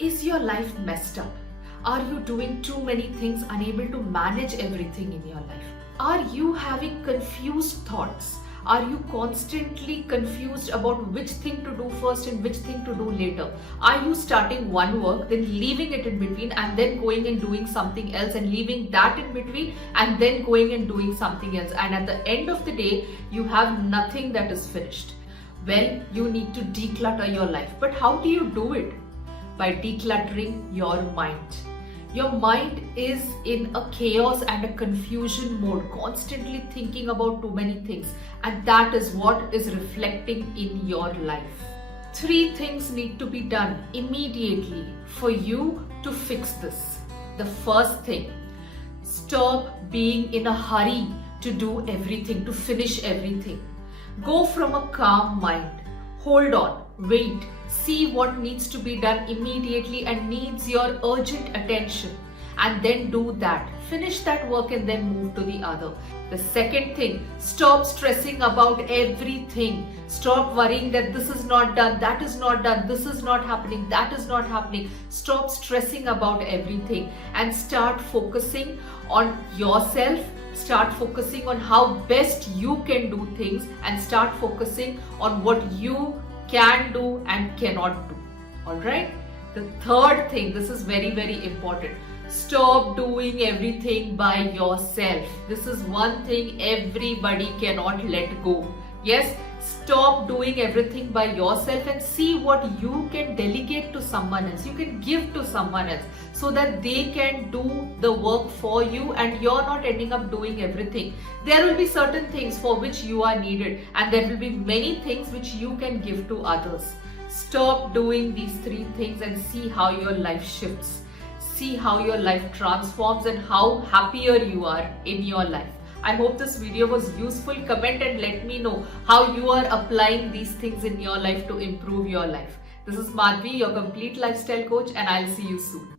Is your life messed up? Are you doing too many things, unable to manage everything in your life? Are you having confused thoughts? Are you constantly confused about which thing to do first and which thing to do later? Are you starting one work, then leaving it in between, and then going and doing something else, and leaving that in between, and then going and doing something else? And at the end of the day, you have nothing that is finished. Well, you need to declutter your life. But how do you do it? By decluttering your mind. Your mind is in a chaos and a confusion mode, constantly thinking about too many things, and that is what is reflecting in your life. 3 things need to be done immediately for you to fix this. The first thing, stop being in a hurry to do everything, to finish everything. Go from a calm mind. Hold on, wait, see what needs to be done immediately and needs your urgent attention, and then do that. Finish that work and then move to the other. The second thing, stop stressing about everything. Stop worrying that this is not done, that is not done, this is not happening, that is not happening. Stop stressing about everything and start focusing on yourself. Start focusing on how best you can do things, and start focusing on what you can do and cannot do. Alright? The third thing, this is very, very important. Stop doing everything by yourself. This is one thing everybody cannot let go. Yes, stop doing everything by yourself and see what you can delegate to someone else. You can give to someone else so that they can do the work for you and you're not ending up doing everything. There will be certain things for which you are needed, and there will be many things which you can give to others. Stop doing these 3 things and see how your life shifts. See how your life transforms and how happier you are in your life. I hope this video was useful. Comment and let me know how you are applying these things in your life to improve your life. This is Madhvi, your complete lifestyle coach, and I'll see you soon.